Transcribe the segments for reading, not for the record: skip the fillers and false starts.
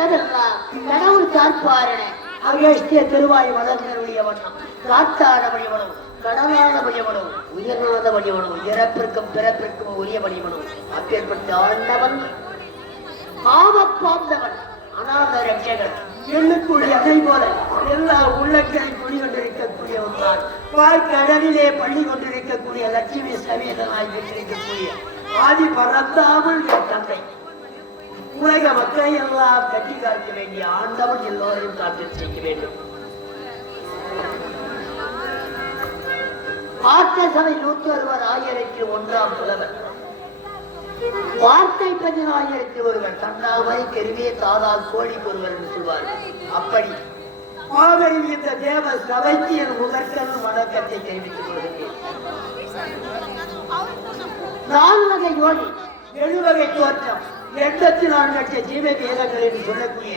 கடவுள்லாம் கடவுள் காப்பாரணே அகேஷ்டிய திருவாய் வளர்ந்தருடைய வண்ணம் காத்தாட வழிவனும் கடலாத வழிவனும் உயர்நாத வழிவனும் இறப்பிற்கும் பிறப்பிற்கும் உரிய வழிவனும் அப்பேற்பட்ட ஆண்டவன் பாவப்பாந்தவன் அநாத ரட்சகன் எண்ணுக்குரிய அதை போல எல்லா உள்ளங்களில் குடிகொண்டிருக்கக்கூடியவன் தான் கடலிலே பள்ளி கொண்டிருக்கக்கூடிய லட்சுமி சமேதனாய் பெற்றிருக்கக்கூடிய ஆதி பறந்தாமல் தந்தை உலக மக்களை எல்லாம் கட்டி காக்க வேண்டிய ஆண்டவன் எல்லோரையும் காத்து செய்ய வேண்டும். வார்த்தை சபை 101 புலவர் வார்த்தை 10,000 கண்ணாமை தெருவே தாதால் கோழி ஒருவர் என்று சொல்வார்கள். அப்படி மாபெரும் இந்த தேவ சபைக்கு என் முதற்கல் வணக்கத்தை தெரிவித்துக் கொள்கிறேன். 4 வகை யோனி 7 வகை தோற்றம் 84 லட்சம் ஜீவ வேதங்கள் என்று சொல்லக்கூடிய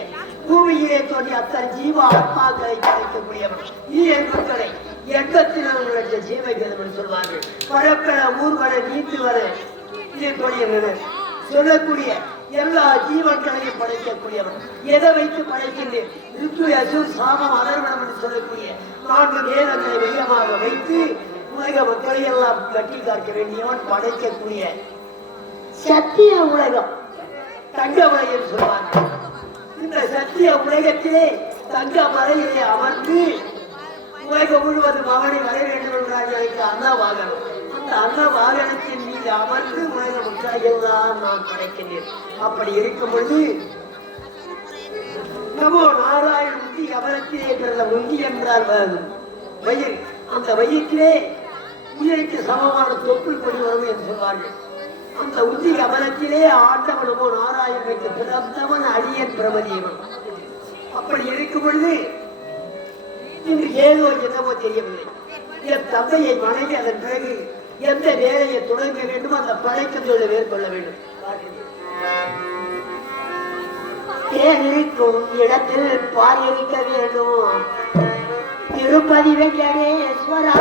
பூமியிலே தோன்றி அத்தனை ஜீவ ஆத்மாக்களை படைக்கக்கூடியவர் ஈரங்களை 84 லட்சம் ஜீவ வேதம் என்று சொல்வார்கள். பரப்பர ஊர்வர நீத்து வர சொல்லக்கூடிய எல்லா ஜீவன்களையும் படைக்கக்கூடியவர். எதை வைத்து படைக்கின்றேன் சாமம் அதர்வனம் என்று சொல்லக்கூடிய 4 வேதங்களை மையமாக வைத்து உலக மக்களை எல்லாம் கட்டி காக்க வேண்டியவன் படைக்கக்கூடிய சத்திய உலகம் தங்க மலை என்று சொல்வார்கள். இந்த சத்திய உலகத்திலே தங்க மலையிலே அமர்ந்து உலகம் முழுவதும் அவனை வர வேண்டும் என்றார்களுக்கு அண்ணா வாகனம் அந்த அண்ணா வாகனத்தின் மீது அமர்ந்து உலக முற்றாகெல்லாம் நான் படைக்கின்றேன். அப்படி இருக்கும் பொழுது நமோ நாராயண முந்தி அவரத்திலே பிறந்த முந்தி என்றால் வயிறு அந்த வயிற்றிலே உயிருக்கு சமமான தொப்புள் கொடி வரும் என்று சொல்வார்கள். அந்த உத்தி அமலத்திலே ஆண்டவனமோ நாராயணன் வைத்து பிறந்தவன் அடியன் பிரமதியவன். அப்படி இருக்கும் பொழுது இன்று ஏதோ என்னவோ தெரியவில்லை. என் தந்தையை வணங்கி அதன் பிறகு எந்த வேலையை தொடங்க வேண்டும் அந்த படைக்கும் தொழிலை மேற்கொள்ள வேண்டும். இருக்கும் இடத்தில் பார் இருக்க வேண்டும். திருப்பதி வெங்கடேஸ்வரா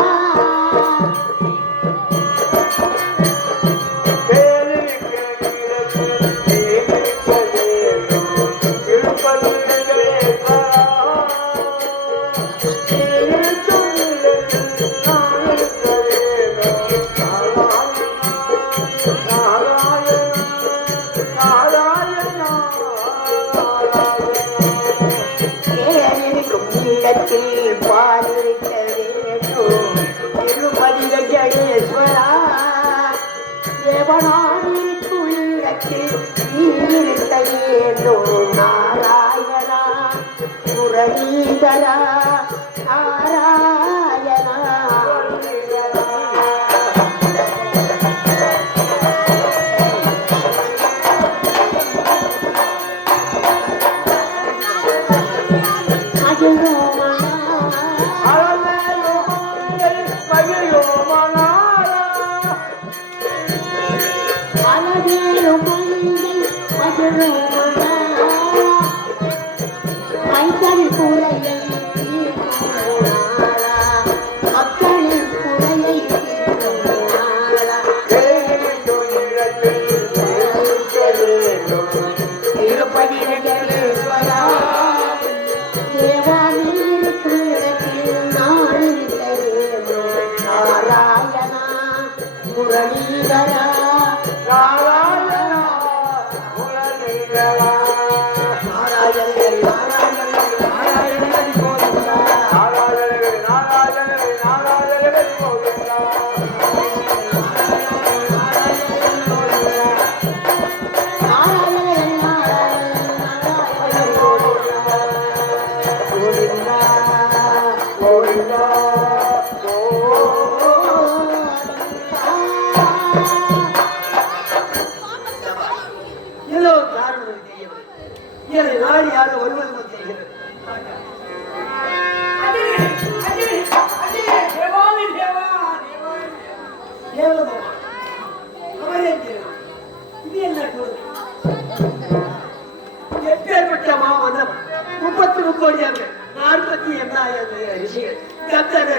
நாராயணா முரளீதரா நாராயணா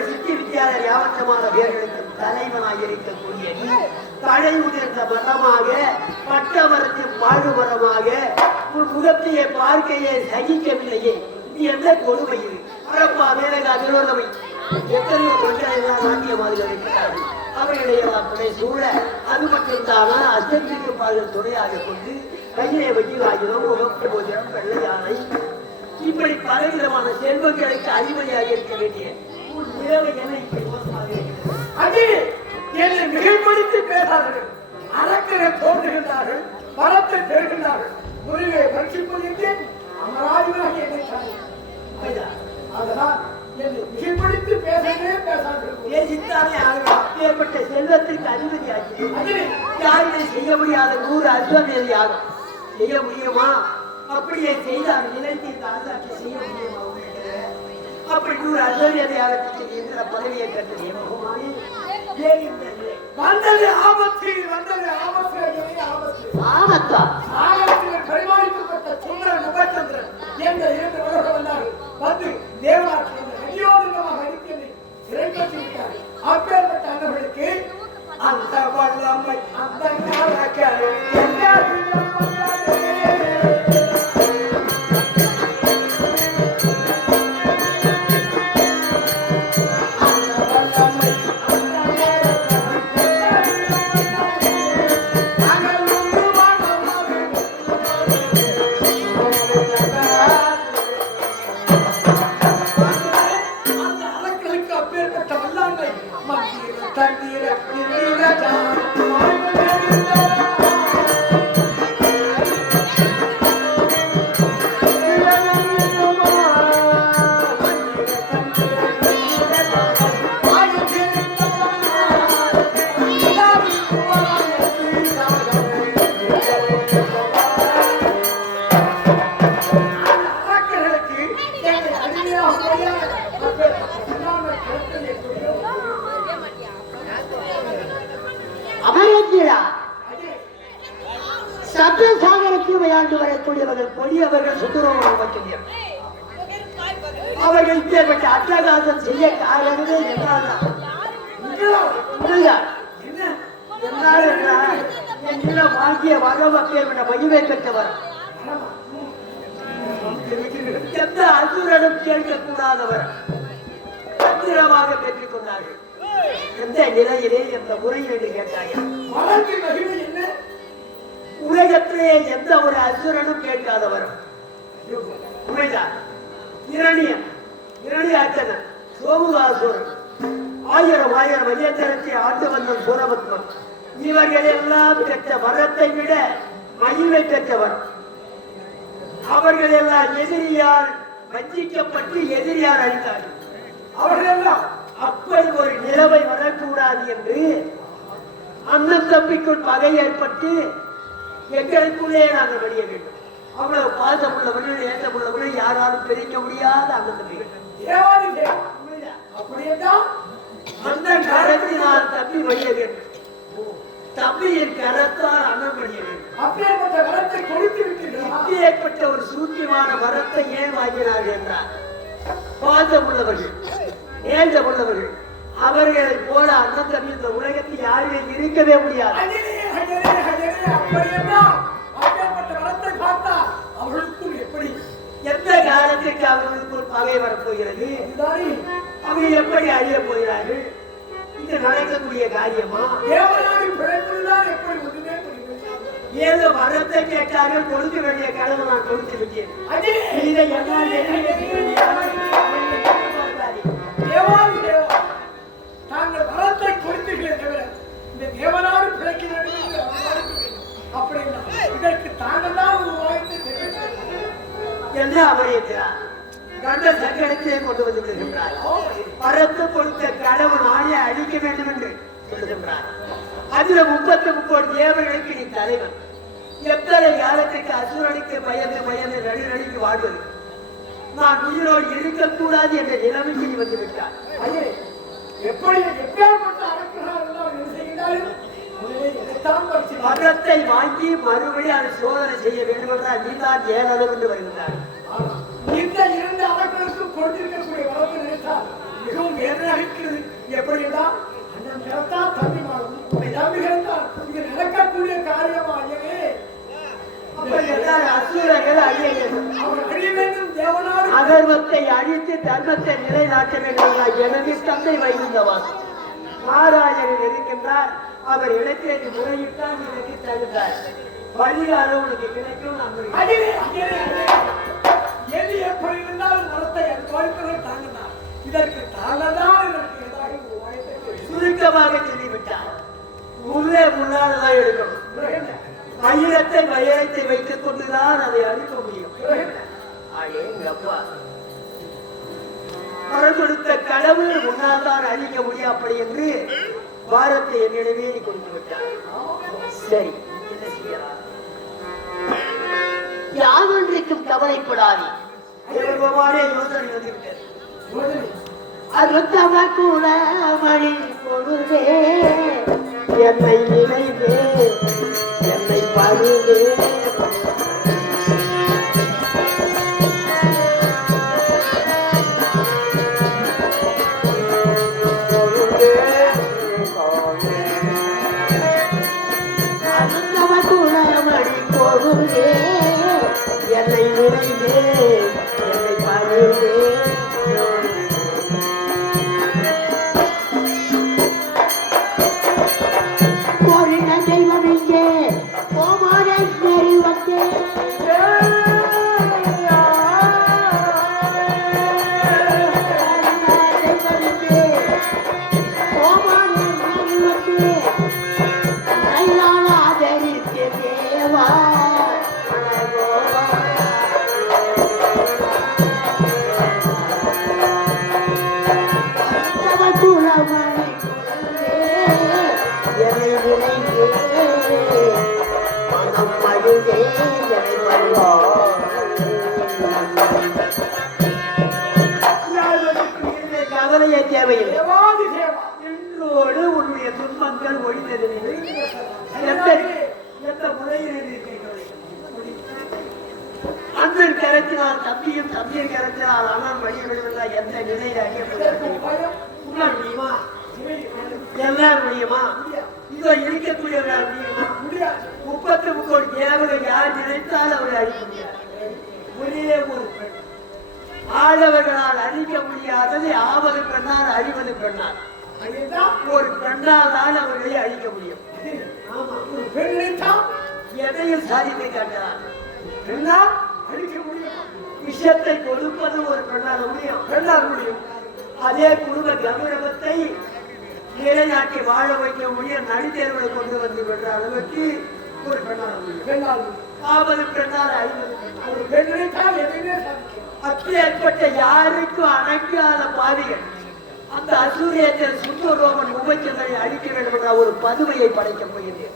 சித்தி வித்தியாலய யாவற்றமான வீரர்களுக்கும் தலைவனாக இருக்கக்கூடிய நீ தலை உதிர்ந்த மரமாக பட்டமரத்தின் பாடுமரமாக உன் முகத்தையே பார்க்கையே சகிக்கவில்லையே இது என்ன கொடுமை இது அரப்பா மேலகா விரோதமை எத்தனையோ பெண்கள் எல்லாம் நாட்டியமாதிகள் இருக்கிறார்கள் அவர்களை எல்லாம் துணை சூழ அது மட்டும்தானா அச்சத்திற்கு பாடல் துணையாக கொண்டு கையிலே வகையில் ஆகியோம் முகப்பு போஜனம் வெள்ளை யானை இப்படி பலவிதமான செல்வங்களுக்கு அடிமையாக இருக்க வேண்டிய இரவு என்ன இப்படி மோசமாக இருக்கிறது அது என்னை மிகைப்படுத்தி பேசார்கள் அரக்கரை தோன்றுகின்றார்கள் பலத்தை பெறுகின்றார்கள் முருகை பரிசுப்படுத்தி அமராஜனாக என்னை அதனால் என்னை மிகைப்படுத்தி பேசவே பேசார்கள் பேசித்தானே ஆகலாம் ஏற்பட்ட செல்வத்திற்கு அனுமதியாச்சு யாருமே செய்ய முடியாத 100 அஸ்வமேத யாகம் செய்ய முடியுமா அப்படியே செய்தால் நிலைத்து அரசாட்சி செய்ய முடியுமா அப்படி 100 அஸ்வமேத யாகத்தை செய்கின்ற பதவியை கட்டளை பகவானே வந்தது ஆபத்து வந்தது ஆபத்து ஆபத்தா ஆபத்தில் பரிமாறிக்கப்பட்ட சுந்தரன் உபச்சந்திரன் என்ற 2 உலகம் வந்தார்கள் வந்து தேவநாட்டில் அடியோதமாக அடிக்கலை சிறைப்பட்டு விட்டார்கள் அப்பேற்பட்ட அண்ணர்களுக்கு அந்த வல்லமை அந்த சப்தசாகரத்தில் விளையாண்டு வரக்கூடியவர்கள் கொடியவர்கள் சுந்தரவர்கள் மட்டுமே அவர்கள் இப்பேற்பட்ட அட்டகாசம் செய்ய காரணமே வாங்கிய வரம் அப்பேற்பட்ட மகிமை பெற்றவர் எந்த அசுரனும் கேட்கக்கூடாதவர் பத்திரமாக பெற்றுக் கொண்டார்கள் எந்த நிலையிலே எந்த முறையீடு கேட்டார்கள் உலகத்திலே எந்த ஒரு அசுரனும் கேட்காதவர் இரணியாச்சனன் சோமுகாசுரன் 1000 மகேந்திரத்தை ஆண்டு வந்த சூரபத்மன் இவர்கள் எல்லாம் பெற்ற வரத்தை விட மகிமை பெற்றவர் அவர்கள் எல்லாம் எதிரியால் வஞ்சிக்கப்பட்டு எதிரியால் அழித்தார்கள் அவர்கள் எல்லாம் அப்படி ஒரு நிலைமை வரக்கூடாது என்று அண்ணன் தம்பிக்குள் பகை ஏற்பட்டு எங்களுக்குள்ளே நாங்கள் வெளிய வேண்டும் அவ்வளவு பாசம் உள்ளவர்கள் ஏற்றம் உள்ளவர்கள் யாராலும் பிரிக்க முடியாத அண்ணன் தம்பிகள் அந்த கரத்தினால் தம்பி வெளிய வேண்டும் தம்பியின் கரத்தால் அண்ணன் வெளிய வேண்டும் அப்பேற்பட்ட வரத்தை கொடுத்து விட்டீர்கள் ஏற்பட்ட ஒரு சூத்தியமான வரத்தை ஏன் வாங்கினார்கள் என்றார் பாசம் உள்ளவர்கள் நேசம் உள்ளவர்கள் அவர்களை போல அண்ணன் தம்பி இந்த உலகத்தில் யாருமே இருக்கவே முடியாது எப்படி எந்த காலத்துக்கு அவர்களுக்குள் பகை வரப்போகிறது அவங்க எப்படி அழிய போகிறார்கள் இது நடக்கக்கூடிய காரியமா ஏதோ வரத்தை கேட்டார்கள் கொடுக்க வேண்டிய கடமை நான் கொடுத்து விட்டேன் இதை தாங்கள் வரத்தை கொடுத்தீர்களே தவிர இந்த தேவனாடு பிழைக்க வேண்டும் அப்படின்னா இதற்கு தாங்கள் தான் ஒரு வாய்ப்பு என்று அமர்கிறார் கண்ட சங்கடத்திலே கொண்டு வந்து விடுகின்றார் வரத்து கொடுத்த கடவுள் ஆணையை அழிக்க வேண்டும் என்று சொல்லுகின்றார் அதுல 33 தேவர்களுக்கு நீ தலைவன் எத்தனை காலத்துக்கு அசுரனுக்கு பயந்து நடுநடுக்கு வாழ்வது நான் உயிரோடு இருக்கக்கூடாது என்ற நிலைமைக்கு நீ வந்து விட்டார் எப்படி எப்பேற்பட்ட அரக்கர்கள் செய்தாலும் மதத்தை வாங்கி மறுபடியும் அதை சோதனை செய்ய வேண்டும் என்றால் நீதான் ஏழளவு என்று வருகிறார் இந்த 2 அரக்கர்களுக்கு கொடுத்திருக்கக்கூடிய வரத்தை நினைத்தால் மிகவும் வேதனையாக இருக்கிறது எப்படின்னா அந்த அழிய வேண்டும். அவர் அழிய வேண்டும். தேவனார் அதர்மத்தை அழித்து தர்மத்தை நிலைநாட்ட வேண்டும். எனவே தந்தை வைகுந்தவான் நாராயணன் இருக்கின்றார். அவர் இடத்திற்கு முறையிட்டால் எனக்கு தருகிறார். பரிகாரம் உனக்கு கிடைக்கும். எது எப்படி இருந்தாலும் மரத்தை வாழ்க்கைகள் தாங்கினார். இதற்கு தாங்கதான் சுருக்கமாக சொல்லிவிட்டார். உள்ளே முன்னால்தான் எடுக்கணும். வைரத்தை வைரத்தை வைத்துக் கொண்டுதான் அதை அழிக்க முடியும். வரம் கொடுத்த கடவுள் முன்னால் தான் அழிக்க முடியும். அப்படி என்று பாரத்தை என்னிடமே கொடுத்து விட்டார். சரி, என்ன செய்யலாம்? யாவொன்றைக்கும் கவலைப்படாதே. யோசனை வந்துவிட்டது. அருத்தம குலமணி பொழுதே என்னை நினைவே என்னை பழுதே அருத்தம குலமணி பொழுதே என்னை நினைவே என்னை பழுதே கவலையே தேவையில்லை. என்னோடு உன்னுடைய துன்பங்கள் ஒழிந்தது. எந்த முறையில் அண்ணன் கரைச்சினால் தம்பியும் தம்பியை கரைச்சினால் அண்ணன் வழிவிடுவதா எந்த நிலையில் அறியப்பட முடியுமா? எல்லாம் முடியுமா? இதோ இருக்கக்கூடியவர்களால் முடியுமா? 33 தேவர்கள் யார் நினைத்தால் அவரை அழிக்க முடியாது. ஒரே ஒரு பெண் ஆடவர்களால் அழிக்க முடியாததை ஆவது பெண்ணால் அழிவது பெண்ணால். ஒரு பெண்ணால் தான் அவர்களை அழிக்க முடியும். எதையும் சாதித்து காட்டுறார். பெண்ணால் அழிக்க முடியும். விஷத்தை கொடுப்பது ஒரு பெண்ணால் முடியும். பெண்ணால் முடியும். அதே குடும்ப கௌரவத்தை நிலைநாட்டி வாழ வைக்க முடியும். நடித்தேர்வுகளை கொண்டு வந்து விடுற அளவுக்கு ஒரு பெண்ணால் முடியும். பெண்ணால் ஆவது பெண்ணால் அழிவது ஒரு பெண்ணைத்தான் எதையுமே சாதிக்கும். அப்பேற்பட்ட யாருக்கும் அணைக்காத பாவிகள் அந்த அசூரியத்தில் சுந்தரோமன் உபச்சந்தனை அழிக்க வேண்டும் என்ற ஒரு பதுமையை படைக்கப் போகிறேன்.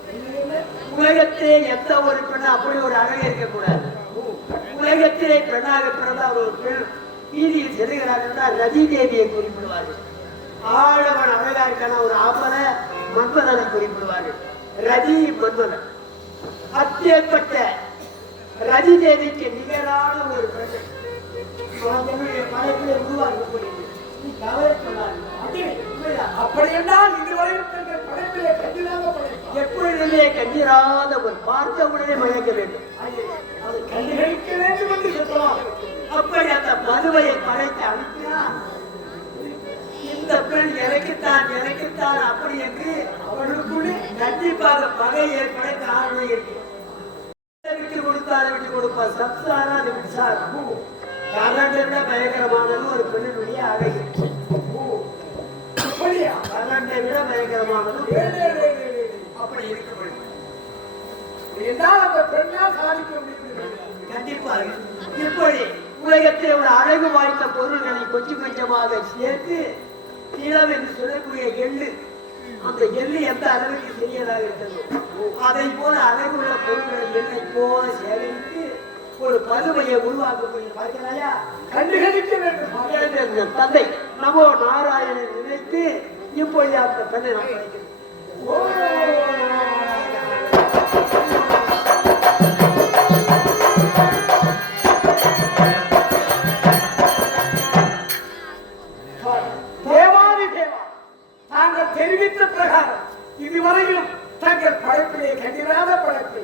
உலகத்திலே எந்த ஒரு பெண்ணா அப்படி ஒரு அழகை இருக்கக்கூடாது. உலகத்திலே பெண்ணாக பிறந்தால் ஒரு பெண் வீதியில் செல்கிறார் என்றால் ரதி தேவியை குறிப்பிடுவார்கள். ஆடவன் அழகா இருக்கான ஒரு ஆம்பல மன்மதனை குறிப்பிடுவார்கள். ரதி மன்மதன். அப்பேற்பட்ட ரதி தேவிக்கு நிகரான ஒரு பெண் படைப்பிலே உருவாக்கப்படுகிறது. நீ கவலைப்படாது. அப்படியெல்லாம் படைப்பிலே கண்டிராத படைப்பு. எப்பொழுதுமே கண்டிராத ஒரு பார்த்த உடனே மயக்க வேண்டும். அதை கண்டிக்க வேண்டும் என்று சொல்லலாம். அப்படி அந்த மதுவையை படைத்து அனுப்பினார். இந்த பெண் எனக்குத்தான் அப்படி என்று அவர்களுக்குள்ளே கண்டிப்பாக பகை ஏற்பட காரணம் இருக்கு. விட்டு கொடுப்பார் சப்சாரா மின்சாரம். கரண்டை விட பயங்கரமானது ஒரு பெண்ணினுடைய அழகு. கரண்டை விட பயங்கரமானது அப்படி இருக்க வேண்டும். கண்டிப்பாக இப்படி உலகத்தில் ஒரு அழகு வாய்ந்த பொருள்களை கொஞ்சம் கொஞ்சமாக சேர்த்து நிலம் என்று சொல்லக்கூடிய எள்ளு, அந்த எள்ளு எந்த அளவுக்கு சிறியதாக இருக்கிறதோ அதை போல அழகுள்ள பொருள்களை எண்ணை போல சேகரித்து ஒரு பதுமையை உருவாக்கக்கூடிய பார்க்கிறாயா? கண்டுகளிக்க வேண்டும். தந்தை நமோ நாராயணன் நினைத்து இப்பொழுது அந்த பெண்ணை நாம் படிக்கிறோம். தாங்கள் தெரிவித்த பிரகாரம் இதுவரையிலும் தங்கள் படைப்பிலே கண்டிராத படைப்பை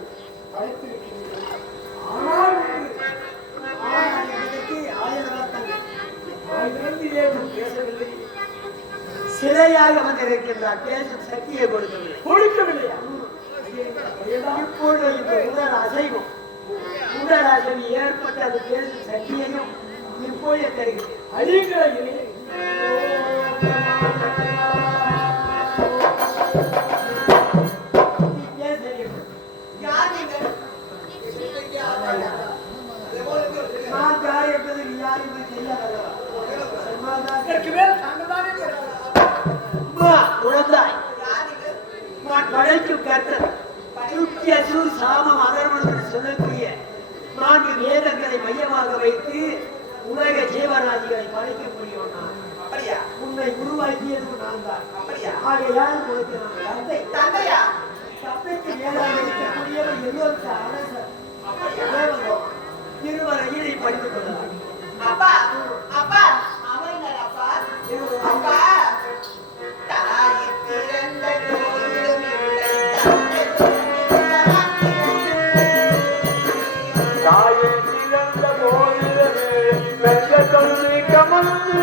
படைத்திருக்கிறீர்கள். ஆனால் ஏதும் பேசவில்லை. சிலையாக வந்திருக்கின்றார். பேசும் சக்தியை கொடுக்கவில்லை. கொடுக்கவில்லையா? இப்பொழுது இந்த உடல் அசைவும் உடல் அசைவு ஏற்பட்ட அது பேசும் சக்தியையும் இப்போதே தருகிறது. அழிகளை நான் யார் என்பது நீ யார் என்பது தெரியாதல்லவா? குழந்தாய், நான் படைக்கும் கர்த்தர் யுக்தியசூர் சாமம் அதர்வன் என்று சொல்லக்கூடிய 4 வேதங்களை மையமாக வைத்து உலக ஜீவராசிகளை படைக்கக்கூடியவன் நான். அப்படியா? உன்னை உருவாக்கியது நான் தான். அப்படியா? ஆகையால் உங்களுக்கு நான் தந்தை. தந்தையா? தந்தைக்கு மேலாக இருக்கக்கூடியவர் எல்லோருக்கு அரசர். தேவகோ திருவரையில் படித்துக் கொள்ளலாம். அப்பா அப்பா அமருங்கள் அப்பா. அப்பா தாய் பிறந்த கோயிலும் இல்லை, தந்தை தாயை சிறந்த போதிலே வென்ற சொல்லி கமந்து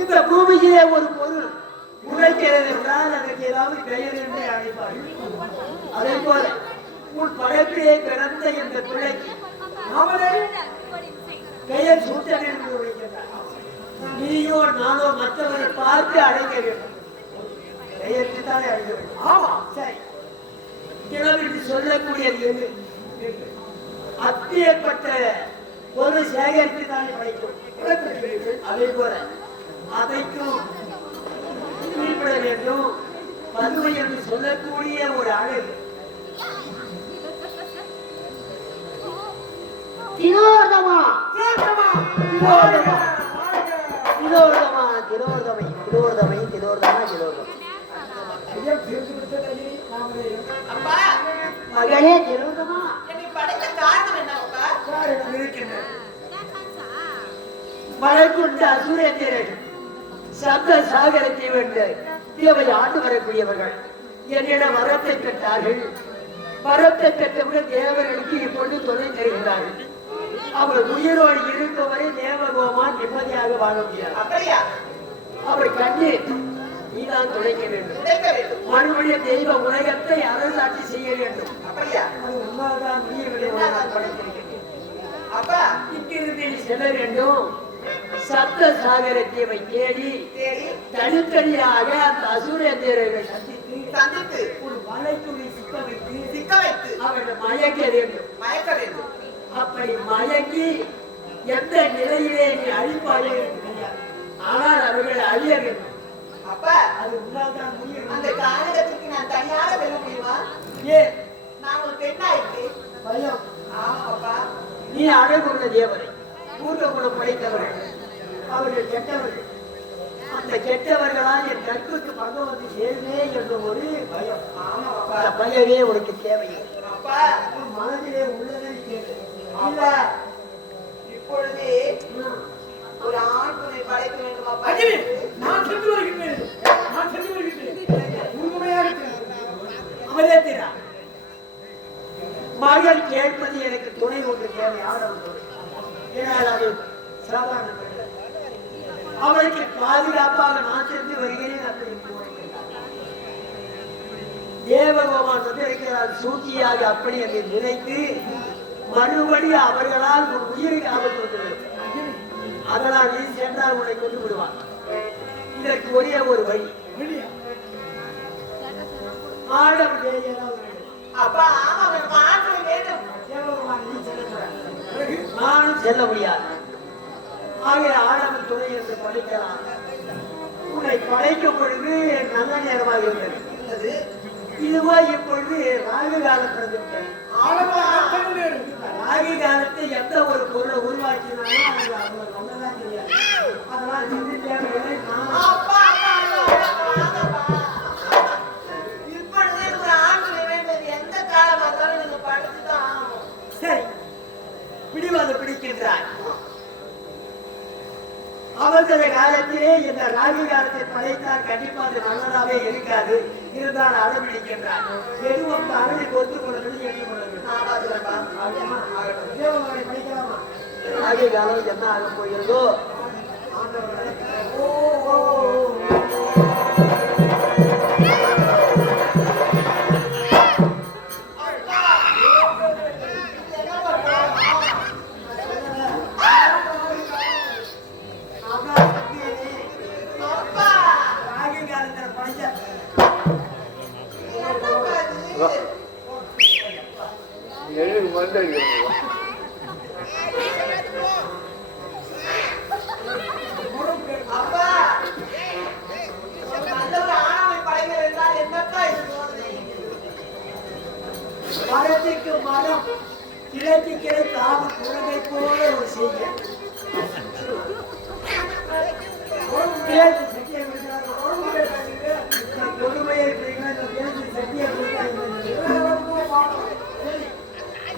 இந்த பூமியிலே ஒரு பொருள் உழைக்கிறது என்றால் அதற்கு ஏதாவது பெயர் என்று அழைப்பார்கள். அதே போல உன் படைப்பிலே பிறந்த இந்த பிள்ளைக்கு அவனே பெயர் சூட்ட வேண்டும் என்று வைக்கின்றார். நீயோ நானோ மற்றவரை பார்த்து அழைக்க வேண்டும். பெயருக்கு தானே அழைக்க வேண்டும். ஆமா, சரி. கிழமைக்கு சொல்லக்கூடியது எது? அத்தியப்பட்ட ஒரு சேகரித்து தானே படைக்கும். அதே போல அதைக்கும் குறிப்பிட வேண்டும். பதுமை என்று சொல்லக்கூடிய ஒரு அழகு திரோதமா திரோதமா திரோதமா திரோதமை திரோதமை திரோதமா திரோதம். அப்பா மகளே திரோதமா, என்னை படைத்த காரணம் என்ன அப்பா? மலைக்குண்ட அசுரேந்திரன் சப்த சாகரத்தை வென்று தேவை ஆண்டு வரக்கூடியவர்கள் என்னிடம் வரத்தை பெற்றார்கள். வரத்தை பெற்றவுடன் தேவர்களுக்கு இப்பொழுது தொலை தருகிறார்கள். அவர் உயிரோடு இருப்பவரை தேவகோமான் நிம்மதியாக வாழ முடியாது. அப்படியா? அவர் கண்டு நீதான் துடைக்க வேண்டும். உடைக்க வேண்டும். மறுபடிய தெய்வ உலகத்தை அரசாட்சி செய்ய வேண்டும். அப்படியா? அது உண்மைதான். நீர்களை படைத்திருக்கிறேன். அப்பா இந்த எங்கிருந்து நீ செல்ல வேண்டும்? சப்த சாகரத்தை தேடி தேடி தனித்தனியாக அந்த அசுரேந்திரர்களை சந்தித்து சந்தித்து ஒரு மலைக்குள்ளே சிக்க வைத்து அவர்கள் மயக்க வேண்டும். மயக்க வேண்டும். அப்படி மயங்கி எந்த நிலையிலே நீ அழிப்பாயே என்று தெரியாது. ஆனால் அவர்கள் அழிய வேண்டும். அப்பா அது உன்னால்தான் முடியும். அந்த கானகத்துக்கு நான் தனியாக செல்ல முடியுமா? ஏன் நான் ஒரு பெண்ணாயிற்று. பயம்? ஆமா அப்பா. நீ அழகுள்ள தேவரை, மூத்த குணம் படைத்தவர்கள், அவர்கள் கெட்டவர்கள். அந்த கெட்டவர்களால் என் நட்புக்கு பங்கம் வந்து சேருமே என்ற ஒரு பயம். ஆமா அப்பா. அந்த பயமே உனக்கு தேவையில்லை. அப்பா உன் மனதிலே உள்ளதை கேளு. அப்பா இப்பொழுது ஒரு ஆண் துணை படைக்க வேண்டும் அப்பா. அஜினி, நான் சென்று வருகின்றேன். நான் சென்று வருகின்றேன். உண்மையாக அவரே தீரா மகள் கேட்பது எனக்கு துணை ஒன்று தேவை. ஆடவன் துணை. ஏனால் அது சாதாரண பெண். அவளுக்கு பாதுகாப்பாக நான் சென்று வருகிறேன். அப்படி தேவகோபால் வந்திருக்கிறார் சூழ்ச்சியாக அப்படி என்று நினைத்து மறுபடியும் அவர்களால் உன் உயிருக்கு ஆபத்து வந்துவிடும். அதனால் நீ சென்றால் உன்னை கொண்டு விடுவான். இதற்கு ஒரே ஒரு வழி. ஆடம் ஏதாவது அப்பா ஆமா எனக்கு ஆண் துணை வேண்டும். தேவகோபால் நீ செல்லக்கூடாது. நானும் செல்ல முடியாது. ஆகிய ஆடவன் துணை என்று படைக்கலாம். உன்னை படைக்கும் பொழுது நல்ல நேரமாக இருந்தது. இதுவோ இப்பொழுது ராகு காலம் பிறந்துவிட்டது. ராகு காலத்தை எந்த ஒரு பொருளை உருவாக்கினாலும் அது அவ்வளவு நல்லதான் தெரியாது. அதனால் நிதி தேவைகளை நான் அப்பா அப்பா வாங்கப்பா. இப்பொழுது எனக்கு ஒரு ஆண் துணை வேண்டும். எந்த காலமா இருந்தாலும் நீங்க படைச்சுதான் ஆகணும். சரி பிடிவாத பிடிக்கின்றார். அவசர காலத்திலே இந்த ராகு காலத்தை படைத்தால் கண்டிப்பா அது நல்லதாவே இருக்காது. இருந்தால் அடம்பிடிக்கின்றார். எதுவும் அருளுக்கு ஒத்துக்கொள்ளவில்லை ஏற்றுக்கொள்ளவில்லை. நான் பாத்துக்கிறேன்ப்பா. தேவகோபாலை படிக்கலாமா? ராகு காலம் என்ன ஆக போகிறதோ அப்பா ராகு காலத்தில் படிச்ச என்னப்பா இது? எழுது மருந்து அடிக்கிறோம். அப்பா நல்ல ஒரு ஆணை படைகள் என்றால் என்னப்பா இது சோதனை? மரத்துக்கு மரம், கிளைக்கு கிளை தாவு குழந்தை போல ஒரு செய்ய பேச்சு சத்தியை விடுறாங்க. கொடுமையை இருக்கிறீங்க. இந்த பேச்சு சத்தியை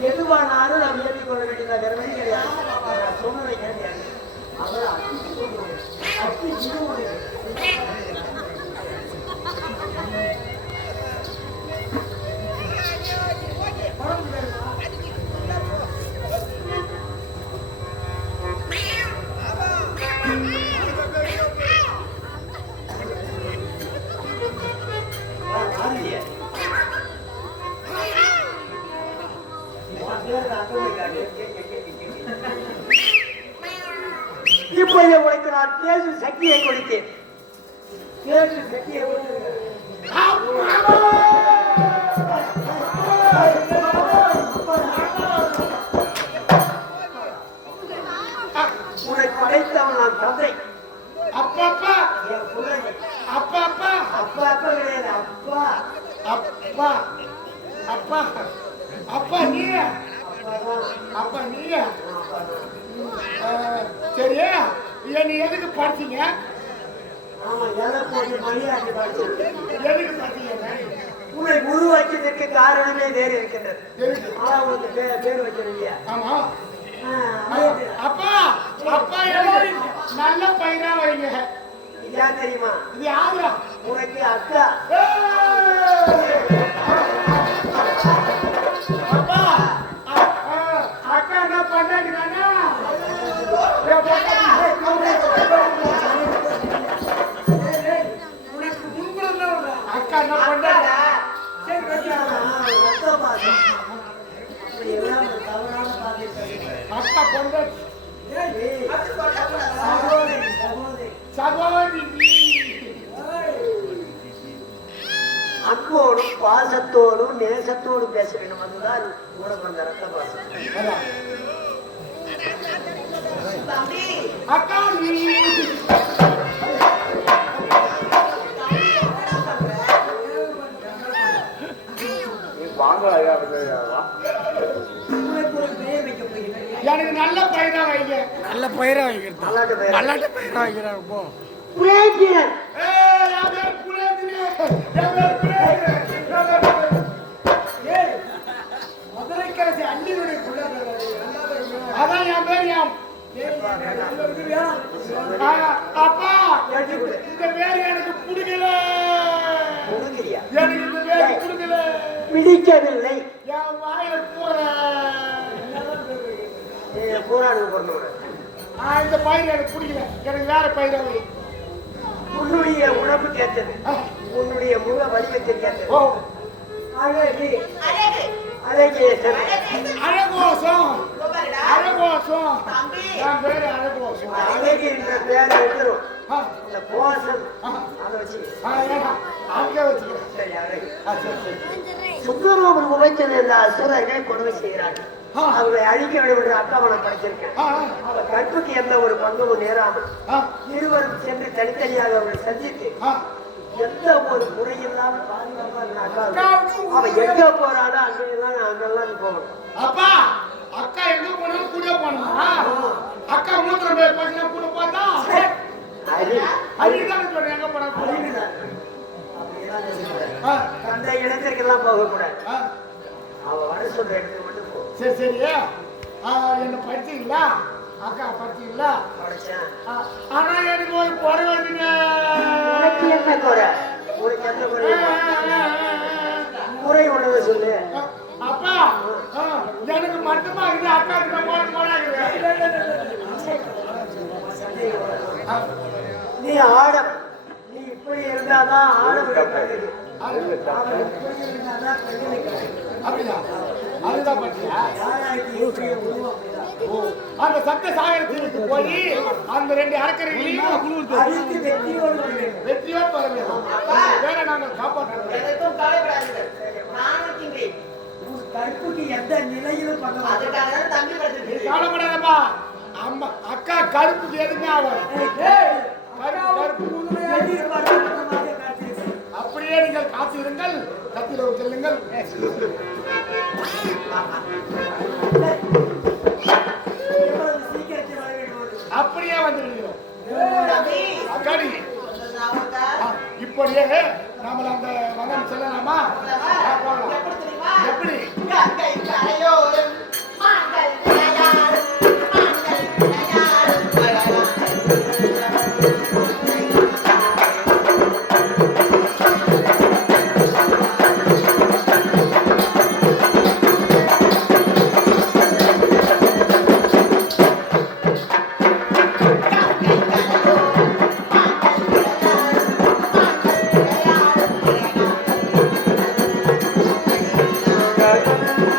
எதுவானாலும் நாம் ஏற்றுக்கொள்ள வேண்டியதாக வேற வழி கிடையாது. நான் சொன்னதை கேட்க அவரை அட்டி கொண்டு அட்டி இப்போது உனக்கு நான் பேசு சக்தியை கொடுத்தேன். பேசு சக்தியை உன்னை படைத்தவன் நான் தந்தை. அப்பா என் குழந்தை. அப்பா அப்பா அப்பா அப்பா கிடையாது. அப்பா அப்பா அப்பா அப்பா நீங்க அப்பாதான். அப்பா நீங்க அப்பாதான். சரி என்னை எதுக்கு பார்த்தீங்க? ஆமா, எதை போட்டு மணியாக்கி பார்த்து எதுக்கு பார்த்தீங்க? உன்னை உருவாக்கியதற்கு காரணமே வேறு இருக்கின்றது. எதுக்கு? ஆனா உனக்கு பேர் வைக்கலையா? ஆமா அது அப்பா அப்பா எல்லாரும் நல்ல பையனா வைங்க. யார் தெரியுமா? இது யாரா? உனக்கு அக்கா. அப்பா அக்கா என்ன பண்ணாங்க? உனக்கு முன்புல அக்கா என்ன பண்ணாங்க? சரி ரத்த பாசம். இப்படி எல்லாம் ஒரு தவறான பாதை. அக்கா பொண்டாட்டி பாசத்தோடும் நேசத்தோடும் பேச வேண்டும். அதுதான் உனக்கு அந்த ரத்த பாசம். தம்பி அக்கா நீ வாங்க ஐயா வா. உனக்கு ஒரு பெயர் வைக்க போகிறேன். எனக்கு நல்ல பயிரா வைங்க. நல்ல பயிரா வைக்கிறது. நல்லாட்டு பெயர். நல்லாட்ட பயிரா வைக்கிறாங்க போ. புரேந்திரன். ஏய் யா பேர் புரேந்திரே. யா பேர் புரேந்திரே. ஏய் மதுரைக்கரசி அள்ளிவிடை புள்ளதே. அதான் யா பேர் யா. அப்பா இந்த பேர் எனக்கு பிடிக்கல. உனக்குரியா? எனக்கு இந்த பேர் பிடிக்கல. பிடிக்கவில்லை. என் வாயில போற போராடு பொருள். இந்த பயிர் எனக்கு பிடிக்கல. எனக்கு வேற பயிரை வை. உன்னுடைய உணவு கேட்டது, உன்னுடைய முக வடிவத்தில் கேட்டது. ஓ அழகு அழகு அழகேசன். அழகோசம் கோபாலடா அழகோசம். தம்பி என் பேரு அழகோசம். அழகு என்ற பெயரை எடுத்துரும். ஆ, இந்த கோசம் ஆ, அதை வச்சு ஏடா, அங்கே வச்சுக்கிறேன். சரி, அழகு. சரி, சரி. சுந்தரமூர் உமைச்சது என்ற அசுரர்கள் கொடுமை செய்கிறார்கள். ஆ. அவர்களை அழிக்க வேண்டும் என்று அட்டவணை படிச்சிருக்கேன். ஆ, அவர் கற்புக்கு எந்த ஒரு பங்கும் நேராமல் ஆ, இருவரும் சென்று தனித்தனியாக அவர்களை சந்தித்து ஆ. எந்த ஒரு முறையில்லாமல் பாதுகாப்பா இருந்தா அவன் எங்க போறானோ அங்கெல்லாம் நீ போகணும். அப்பா அக்கா எங்க போனாலும் கூட போனோமா? அக்கா மூத்திரம் போய் போச்சுன்னா கூட பார்த்தா அதுதான் சொல்றேன். எங்க போனா கூட. ஆ, அந்த இடத்திற்கெல்லாம் போகக்கூடாது. ஆ. அவ வர சொல்ற இடத்துக்கு மட்டும் போ. சரி சரி. என்ன படிச்சீங்களா? அக்கா படிச்சீங்களா? படிச்சேன். ஆனா எனக்கு ஒரு குறை வருதுங்க. உனக்கு என்ன குறை? உனக்கு என்ன குறை? குறை உள்ளதை சொல்லு. அப்பா எனக்கு மட்டுமா இது அக்காவுக்கு போடாது. நீ ஆடம். நீ இப்படி இருந்தாதான் ஆடம் கிடைக்குது. அவன் இப்படி இருந்தாதான் பெண்களை கிடைக்குது. அப்படியா? அதுதான் பற்றியா? யாராருக்கு எப்படி உருவம் அப்படிதான். அந்த சட்ட சாகரத்திற்கு போய் அந்த 2 அரக்கரைகளையும் அழித்து வெற்றியோடு வர வேண்டும். வெற்றியோடு வர வேண்டும். வேற நாங்கள் காப்பாற்றுறோம். எதற்கும் கவலைப்படாதீர்கள் நான் இருக்கின்றேன் உன் கற்புக்கு எந்த நிலையிலும் பண்ண மாட்டேன். அதுக்காக தான் தம்பி படுத்துட்டு கவலைப்படாதப்பா. அம்மா அக்கா கருப்புக்கு எதுவுமே ஆகும். அப்படியே நீங்கள் காசு இருங்கள். கத்தில செல்லுங்கள். அப்படியே வந்து விடுகிறோம். தம்பி அக்காடி நான் இப்படியே நாம அந்த மகன் செல்லலாமா? போகலாம். எப்படி தெரியுமா எப்படி? கங்கை கரையோரம் மாங்கள் விளையாடும் மாங்கள் விளையாடும் கருணை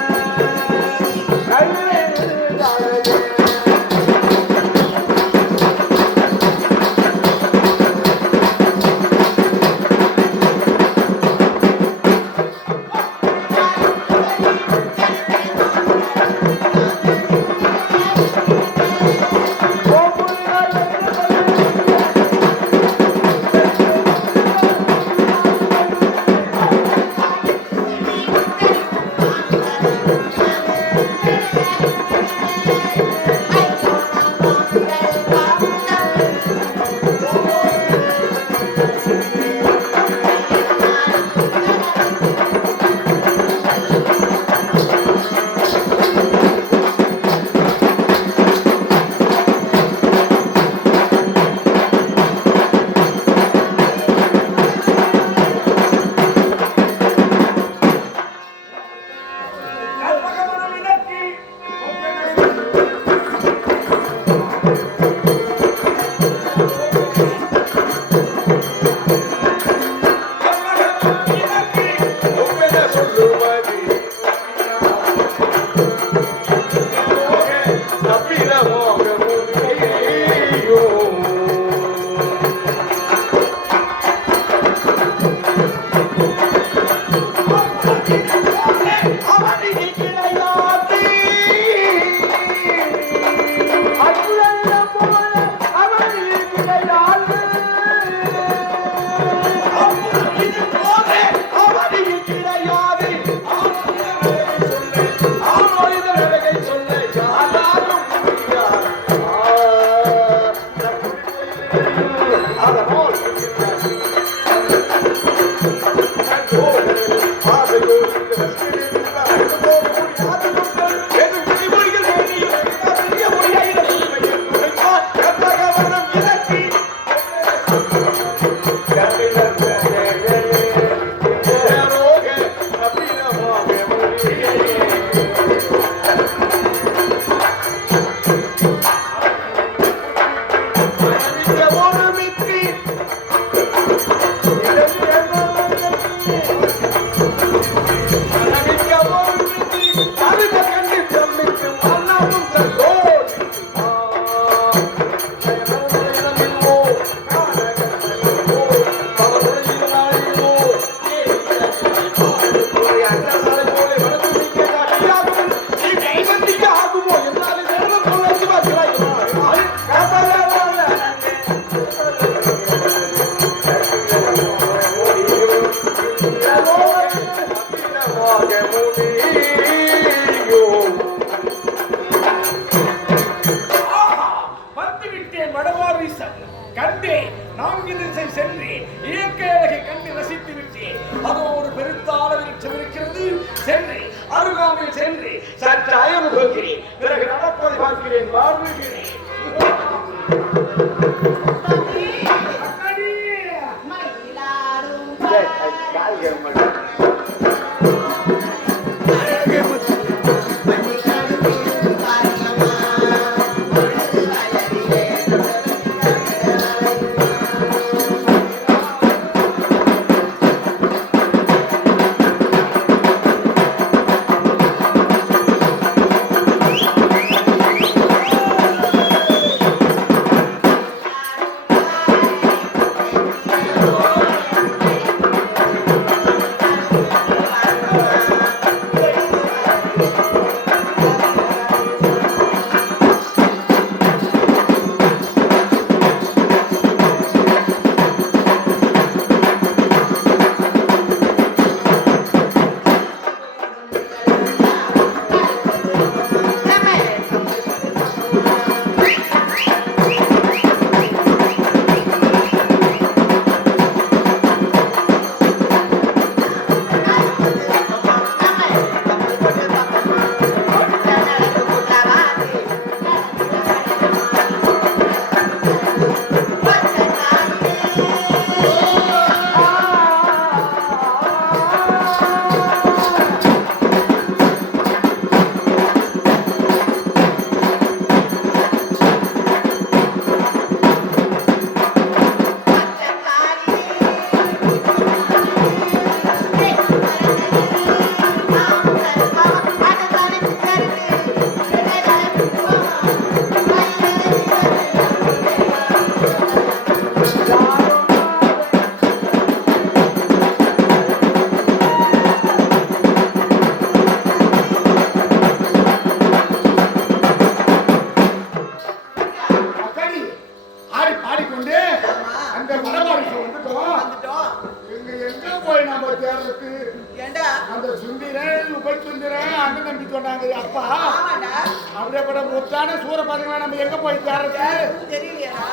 அப்படியேப்பட்ட முத்தான சூர பாத்தீங்கன்னா நம்ம எங்க போய் தேடுறது? தெரியலையாடா?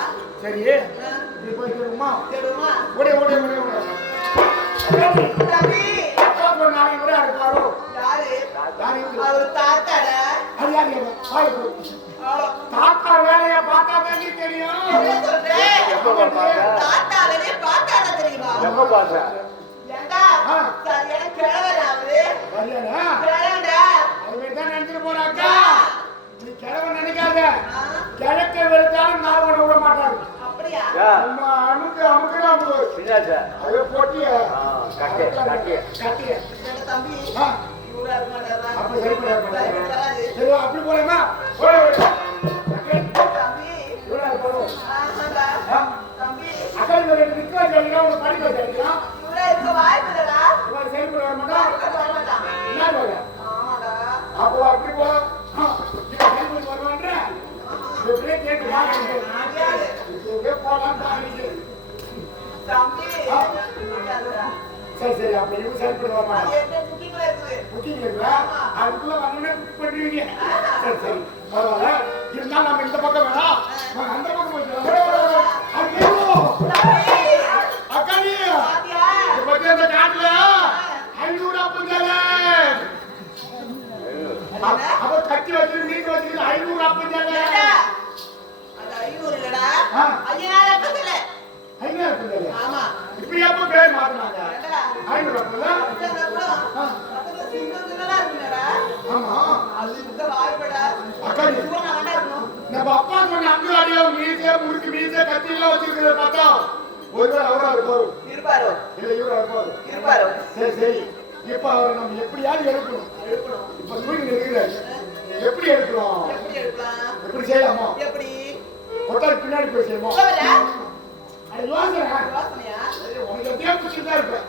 சரி நீ போய் தேடுமா? தேடுமா? ஓடி ஓடி ஓடி ஓடி. தம்பி அப்பா ஒரு நாளைக்கு கூட அறுப்பாரோ? யாரு? யாரு இவரு? அவர் தாத்தாடா. அது யாரு இவரு? வாய் கொடு. தாத்தா வேலையை பார்த்தா தான் நீ தெரியும். என்ன சொல்றேன்? எப்ப பார்த்த? தாத்தா வேலையை பார்த்தாடா தெரியுமா? எப்ப பார்த்த? ஏண்டா? சரியான கிழவன் அவரு. வரியாடா? கிழவன்டா. அதுவே தான் நினைச்சிட்டு போறாக்கா. நீ கிழவன் நினைக்காத. கிழக்க வெளுத்தாலும் நான் உன்னை விட மாட்டாரு. அப்படியா? நம்ம அமுக்குனா பின்னாச்சா? அது போட்டிய கட்டிய கட்டிய என்ன தம்பி? ஆ, இவரா இருக்க மாட்டாரா? அப்ப சரிப்படாது வராது. சரி அப்படி போலமா ஓடி ஓடி தம்பி இவரா இருக்கணும். ஆமாடா. ஆ, தம்பி அக்கா இவரை நிக்க வச்சிருக்கா உனக்கு படிக்க வச்சிருக்கா இவரா இருக்க வாய்ப்பு இல்லடா. இவரை சரிப்பட வர மாட்டா வர மாட்டான். என்ன போல ஆமாடா. அப்போ அப்படி போ சரிப்பட்டு வருவான்ற எப்படியே கேட்டு வாங்க ஆகியாது. இப்படியே போலாம் தானிக்கு தம்பி ஆ. ஆகியாதுடா. சரி சரி அப்ப இவங்க சரிப்பட்டு வர அது மாட்டான் என்ன புக்கிங்ல இருக்குது? புக்கிங் இருக்குல்ல அதுக்குள்ள வரணும்னே புக் பண்ணுவீங்க சரி சரி பரவாயில்ல இருந்தாலும் நம்ம இந்த பக்கம் வேணாம் நம்ம அந்த பக்கம் போயிடலாம் ஐயோ அக்காடி பாத்தியா? இந்த பக்கம் இந்த காட்டுல 500 அப்பஞ்சால அவ கட்டி வச்சிருக்கு நீங்க வச்சிருக்கு 500 அப்பஞ்சால ஏண்டா? அது 500 இல்லடா. ஆ. 5000 அப்பத்துல. 500 அப்பஞ்சால ஆமா. இப்ப எப்ப பேர் மாத்தினாங்க ஏண்டா? 500 அப்பல பக்கத்துல கூட பக்கத்துல சிங்கங்களா இருக்குடா. ஆமா அது இந்த வாய்ப்படா. அக்காடி இவன் அவன்டா இருக்கணும். நம்ம அப்பா சொன்ன அங்கு அடியோ மீசே முறுக்கு மீசே கத்தி எல்லாம் வச்சிருக்கிறத பார்த்தா ஒருவேளை அவரா இருப்பாரு இருப்பாரோ? இல்ல இவரா இருப்பாரு இருப்பாரோ? சரி சரி இப்ப அவரை நம்ம எப்படியாவது எடுக்கணும் இருக்கணும். இப்ப தூக்கி இருக்கிறார் எப்படி எடுக்கிறோம் எப்படி எடுக்கலாம்? எப்படி செய்யலாமா எப்படி? கொட்டாரி பின்னாடி போய் செய்வோமா சொல்லல. அது யோசனை யோசனையா? உனக்கு எப்படியா பிடிச்சிருந்தா இருப்பேன்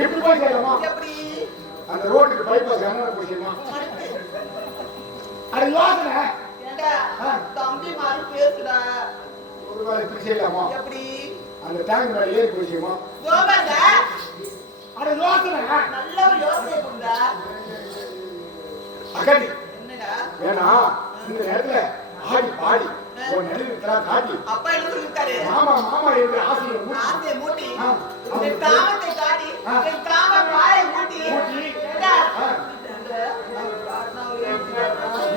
எப்படி போய் செய்யலாமா எப்படி? அந்த ரோட்டுக்கு பைபாஸ் என்ன போய் செய்யலாம் அடுத்து. அது யோசனை ஏண்டா? ஆ. தம்பி மாதிரி பேசுடா. ஒருவேளை இப்படி செய்யலாமா எப்படி? அந்த டேங்க் மேல ஏறி போய் செய்யுமா யோகாங்க. அது யோசனை நல்ல ஒரு யோசனை கொடுடா. அகடி என்னடா? வேணா இந்த நேரத்துல ஆடி பாடி ஒரு நெல்லிருக்கலாம் காட்டி அப்பா என்ன சொல்லிருக்காரு? மாமா மாமா என்று ஆசையை ஊட்டி ஆசையை மூட்டி, ஆ. என் காமத்தை காட்டி, ஆ. என் காம பாலை மூட்டி, மூட்டி. ஏண்டா? ஆ.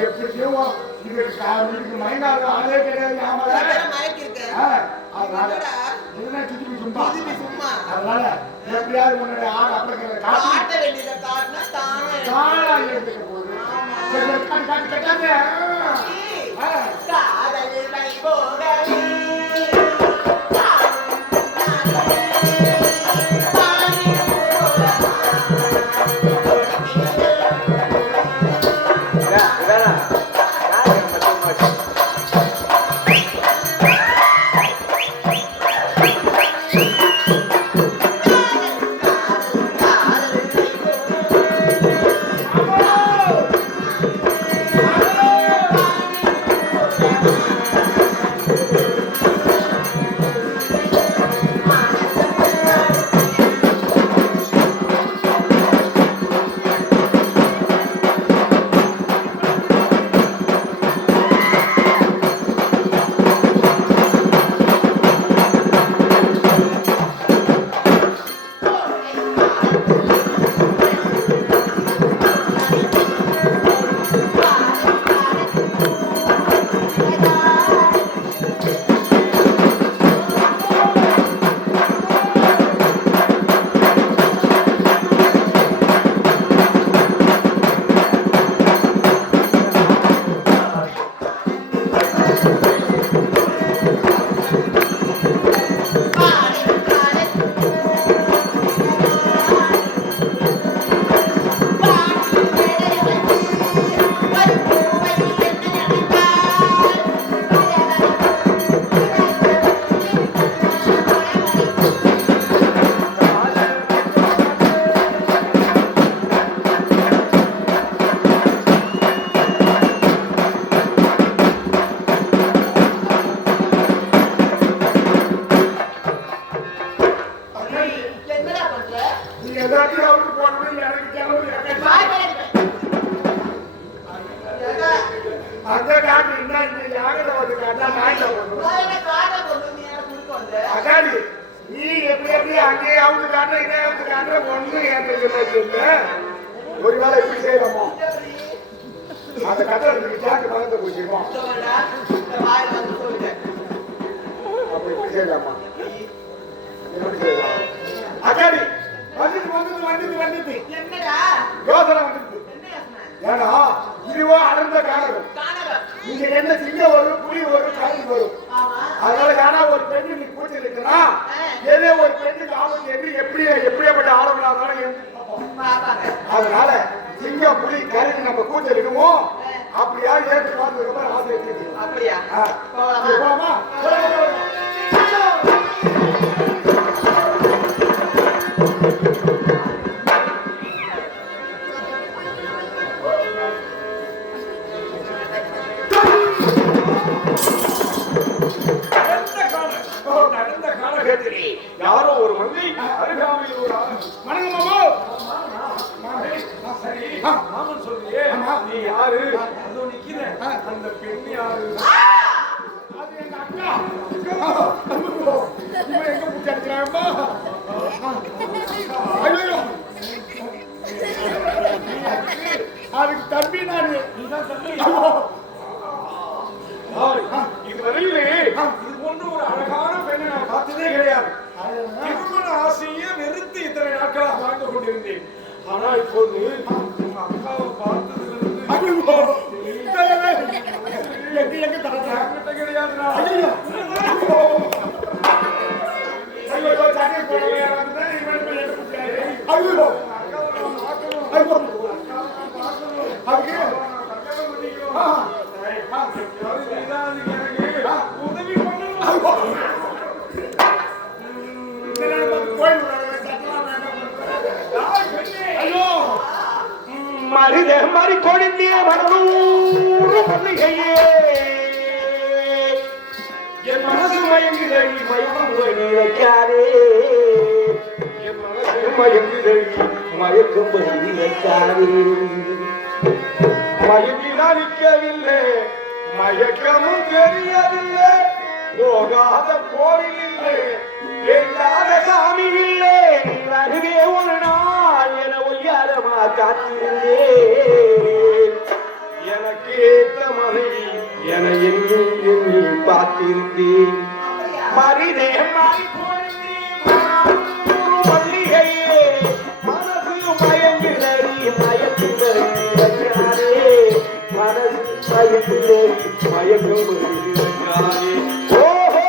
எப்படியும் இதுக்கு மயங்காத ஆளே கிடையாது ஆமால மயக்கி இருக்க. அதனால என்னடா? இதுதான் சுத்தி சும்மா திருப்பி சும்மா அதனால எப்படியாவது முன்னாடி ஆடு அப்படிங்கிற காட்டி காட்ட வேண்டியதை காட்டினா தானே காலா எடுத்துக்க போகுது சரி, சரி, காட்டி காட்டி கட்டாத காதல் வைபோகமே அந்த காட்டு என்ன இந்த யாகத்தை வந்து காட்டா நாயில போடுவோம். நான் என்ன காட்டை கொண்டு வந்து எனக்கு குறுக்க வந்தேன். அதாடி நீ எப்படி அங்கேயாவது காட்டுற இதையாவது காட்டுற ஒண்ணு எனக்கு இல்லை. ஒருவேளை இப்படி செய்யலாமா? அந்த கட்டடத்துக்கு சாக்கு பக்கத்தை போச்சுருவோம். இந்த வாயில வந்து சொல்லிட்டேன். அப்ப இப்படி செய்யலாமா? எப்படி செய்யலாம்? அதாடி வந்துட்டு என்னடா யோசனை வந்துட்டு. என்ன யோசனை? ஏன்னா இதுவோ அடர்ந்த காணகம். காணகம். இங்க என்ன சிங்கம் வரும், புலி வரும், கரடி வரும். ஆமா. அதனால காணா ஒரு பெண்ணு நீ கூட்டி இருக்குன்னா ஏதோ ஒரு பெண்ணுக்கு ஆபத்து என்று எப்படியாப்பட்ட ஆளுநராக பாப்பாங்க. அதனால சிங்கம் புலி கரடி நம்ம கூட்டி இருக்குமோ அப்படியா ஏற்று பார்த்ததுக்கு ஆசை இருக்குது. அப்படியா? போலாமா? யாரோ ஒரு மங்கை அருகாமையில் ஒரு வணக்கமாமா. சரி மாமன் சொல்றியே நீ யாரு? அதோ நிக்கிறேன் அந்த பெண் யாரு? அது எங்க அக்கா. இவன் எங்க பூச்சி அடிக்கிறாங்கம்மா? ஐயோ அதுக்கு தம்பி நானு. நீதான் தம்பி. இதுவரையிலே இது போன்ற ஒரு அழகான பெண்ணை நான் பார்த்ததே கிடையாது. திருமண ஆசையே வெறுத்து இத்தனை நாட்களாக வாழ்ந்து கொண்டிருந்தேன். ஆனா இப்போது உங்க அக்காவை பார்த்ததிலிருந்து எங்க தரேன் கிடையாதுடா. ஐயோ தண்ணி போடவே வந்து இவன் என்ன பூச்சி ஐயோ அதுக்கு உதவி பண்ணணும். மருத மறி கொழுந்திய மனூறு மல்லிகையே என் மனசு மயங்குதடி மயக்கம் வைக்காதே என் மனசு மயங்குதடி மயக்கும் வைக்காதே மயங்கினால் நிற்கவில்லை மயக்கமும் தெரியவில்லை போகாத கோவில் இல்லை வேண்டாத சாமி இல்லை அதுவே ஒரு நாள் என ஒய்யாரமா காத்திருந்தே எனக்கு ஏத்த மனைவி என எண்ணி எண்ணி பார்த்திருந்தேன் மரிதே மாறி மல்லிகையே மனசு மயங்குதடி மயக்குதடி வைக்காதே மனசு மயங்குதடி மயக்கும் வைக்காதே ஓஹோ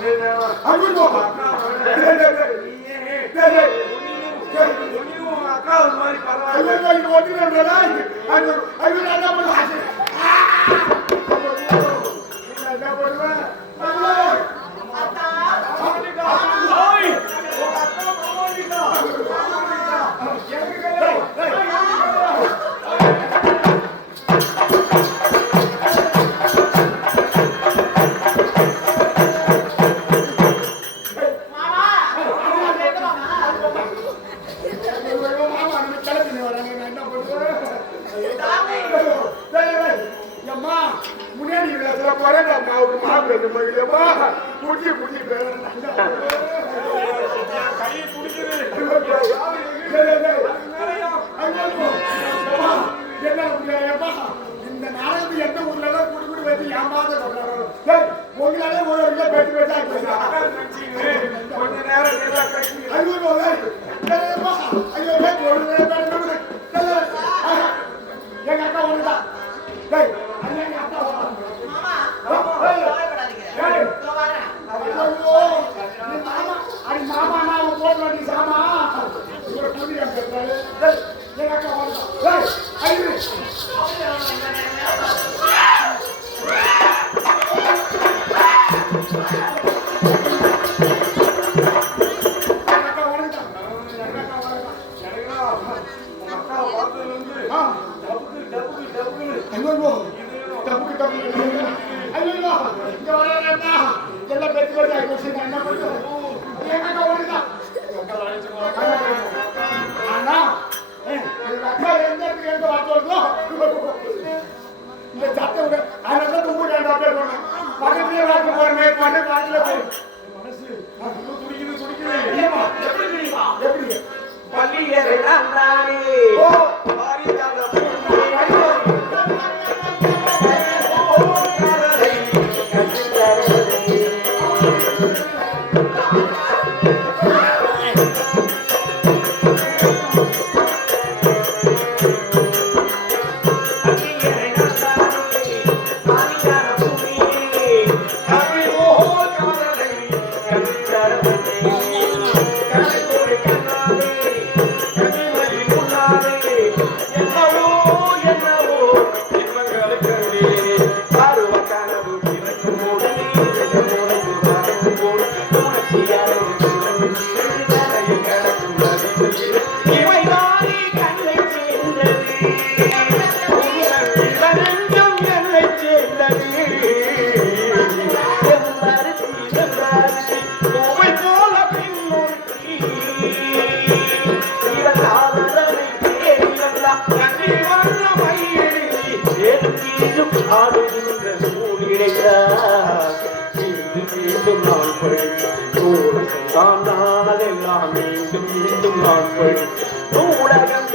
ஐயோ அக்கா ஒரு மாதிரி பரவாயில்ல. ஐயோ இது ஒட்டிடுறா. ஐயோ ஐயோ நான் என்ன பண்ணுவேன்? என்ன பண்ணுவேன்? ஓய், உங்க அக்கா மாமாடிக்கா. கை குடிக்குது. இந்த நாளைக்கு எந்த ஊர்ல எல்லாம் குடி குடி வச்சு ஏமாத உங்களாலே ஒரு பேச்சு பேச்சா கொஞ்ச நேரம் நல்லா கை ஐயோ எங்க அக்கா ஒண்ணுதான் எங்க அக்கா மாமா கவலைப்படாதீங்க. இதோ வரேன். மாமா நான் போட்டு வண்டி சாமா ஒரு புதிய எங்க அக்கா ஒண்ணுதான் ஐயோ பள்ளியறை நானே மீண்டும் நான் பழி நாளெல்லாம் மீண்டும் மீண்டும் நான் பழி ஊடகம்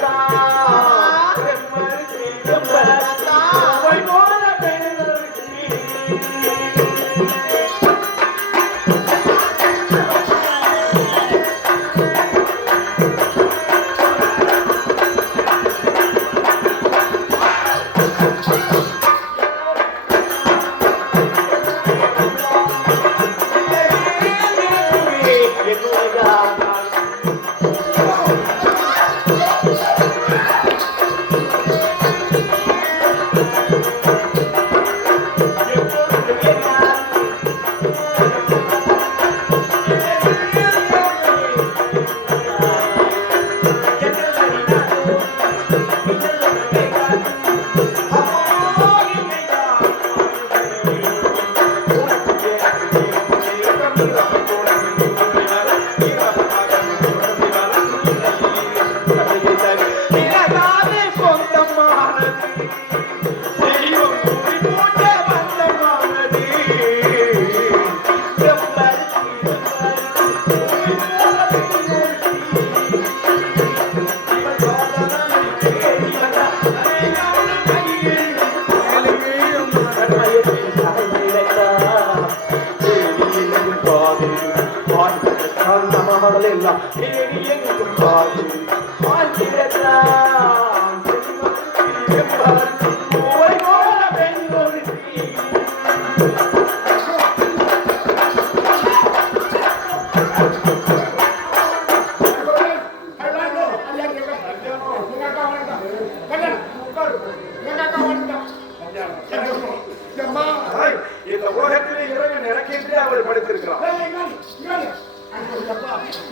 அவளை படுத்திருக்கிறான்.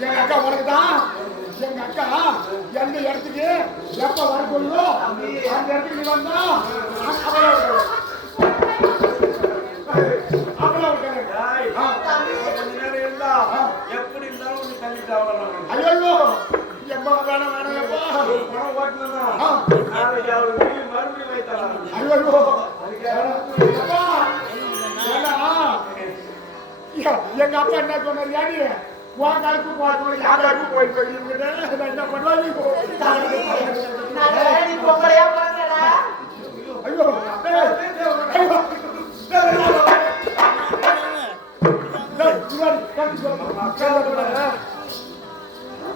எங்க அக்கா உனக்கு தான். எங்க அக்கா எந்த இடத்துக்கு எப்ப வரக்கூடோ அந்த இடத்துக்கு நீ வந்தா எப்படி இருந்தாலும் உன்னை தள்ளிட்டு ஆகலாம். ஐயோ எம்மா வேணாம் வேணாம் பணம் ஓட்டுனா மறுபடியும் வைத்தலாம். ஐயோ எங்க அப்பா என்ன சொன்னார் யாரு உன் போய் என்ன பண்ணுவாங்க நீ பொம்பளையா பாக்கடா. ஐயோ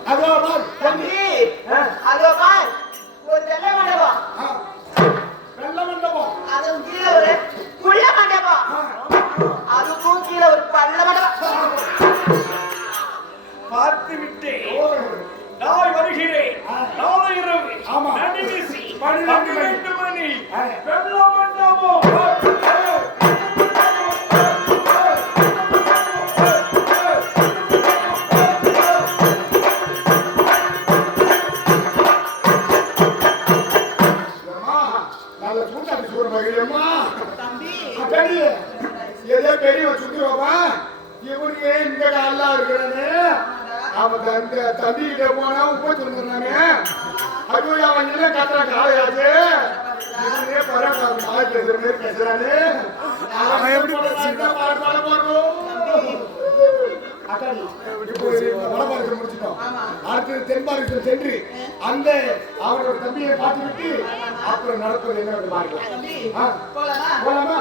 அதோ தம்பி அதோ பார் ஒரு தெல்லை மண்டபம், வெள்ள மண்டபம் அதுவும் கீழே ஒரு குள்ள மண்டபம், அதுக்கும் கீழே ஒரு பள்ள மண்டபம். பார்த்து விட்டேன். நான் வருகிறேன். நாளை இரவு ஆமா. நடுநிசி 12 மணி வெள்ள மண்டபம். நல்ல சூட்டாடி சூட மகிழம்மா தம்பி அக்கடி ஏதோ பெரிய சுத்துவாப்பா இவனுக்கு இந்த காலா இருக்கிறானே அவன் அந்த தம்பிகிட்ட போனா போய் சொல்லுறானே ஐயோ அவன் இல்லை கத்துற காலையாச்சு இவனே பரவாயில்ல மாலை பேசுற மாதிரி பேசுறானே அவன் எப்படி அக்கடி வடபாரத்தை முடிச்சிட்டோம் அடுத்தது தென்பாரத்தில் சென்று அந்த அவனோட தம்பியை பார்த்துவிட்டு அப்புறம் நடப்பது என்ன பாருங்க தம்பி ஆ. போலாமா? போலாமா?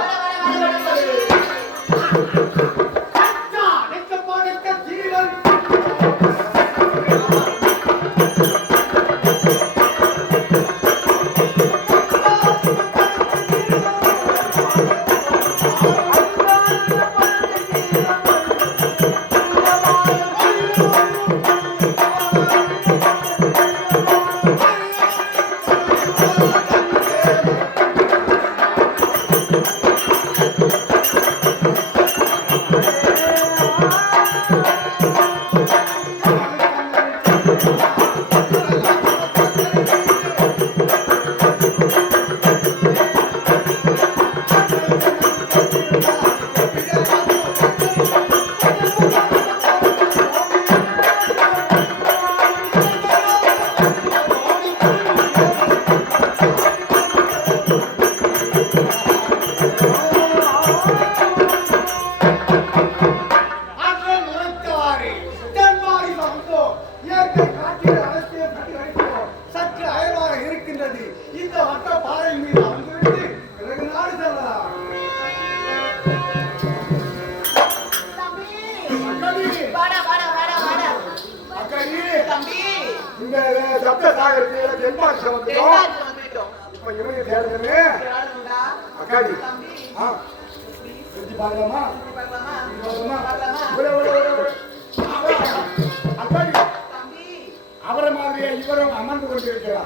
அவரை மாதிரியே இவரும் அமர்ந்து கொண்டிருக்கிறார்.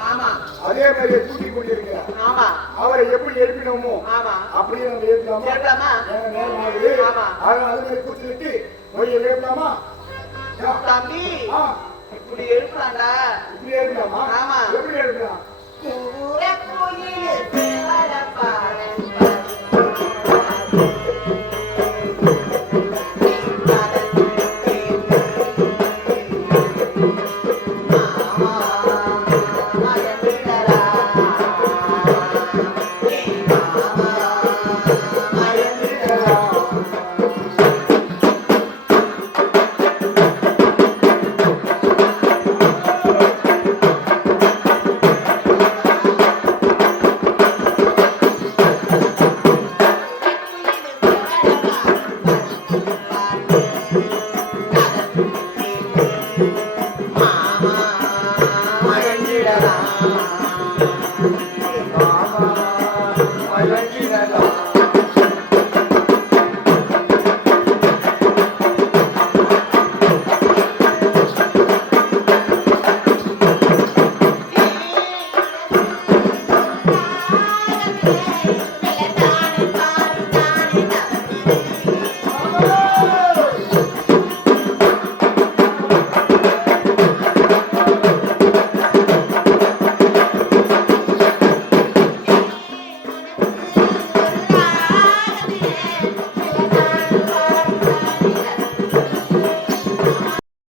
அதே மாதிரியே தூக்கி கொண்டிருக்கிறார். அவரை எப்படி எழுப்பினோமோ அப்படியே நம்ம எழுப்பலாமா? நேரம் ஆகுது. அது மாதிரி கூட்டிட்டு போய் எழுப்பலாமா? தம்பி இப்படி எழுப்பலாம்டா. இப்படி எழுப்பலாமா? எப்படி எழுப்பலாம்?